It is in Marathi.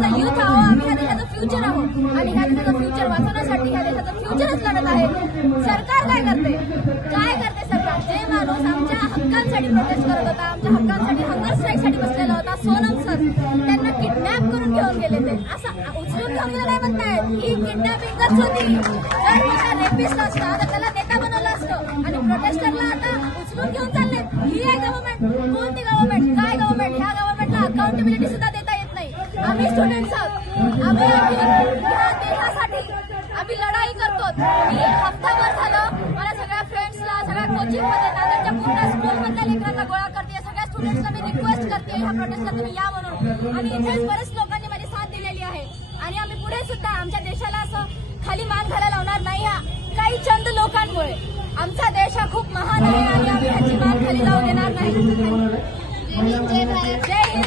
देशाचा युथ आहोत, आम्ही ह्या देशाचं फ्युचर आहोत आणि ह्या देशाचं फ्युचर वाचवण्यासाठी ह्या देशाचं फ्युचरच लढत आहे. सरकार काय करते सरकार? जे माणूस आमच्या हक्कांसाठी प्रोटेस्ट करत होता, आमच्या हक्कांसाठी हंगर स्ट्राईकसाठी बसलेला होता, सोनम सर, त्यांना किडनॅप करून घेऊन गेले. ते असं उचलून घेऊन गेलं नाही म्हणतायत, ही किडनॅपिंगच होती. जर मोठा रेपिस्ट असता तर त्याला नेता बनवलं असतं आणि प्रोटेस्टरला आता उचलून घेऊन चालले. ही आहे गव्हर्नमेंट. कोणती गव्हर्नमेंट? काय गव्हर्नमेंट? ह्या गव्हर्नमेंटला अकाउंटेबिलिटी सुद्धा देता येत नाही. आम्ही स्टुडंट्स आहोत, आम्ही ह्या देशासाठी आम्ही लढाई करतो. मी हफ्ताभर झालं मला सगळ्या फ्रेंड्सला, सगळ्या कोचिंगमध्ये, नांदेडच्या पूर्ण स्कूलमधल्या लेकरांना गोळा करते, सगळ्या स्टुडंट्सला मी रिक्वेस्ट करते ह्या प्रोटेस्टला तुम्ही या म्हणून. आणि इथेच बरेच लोकांनी माझी साथ दिलेली आहे आणि आम्ही पुढे सुद्धा आमच्या देशाला असं खाली मान घालायला लावणार नाही. काही चंद लोकांमुळे आमचा देश हा खूप महान आहे आणि आम्ही ह्याची मान खाली जाऊ देणार नाही. जय हिंद.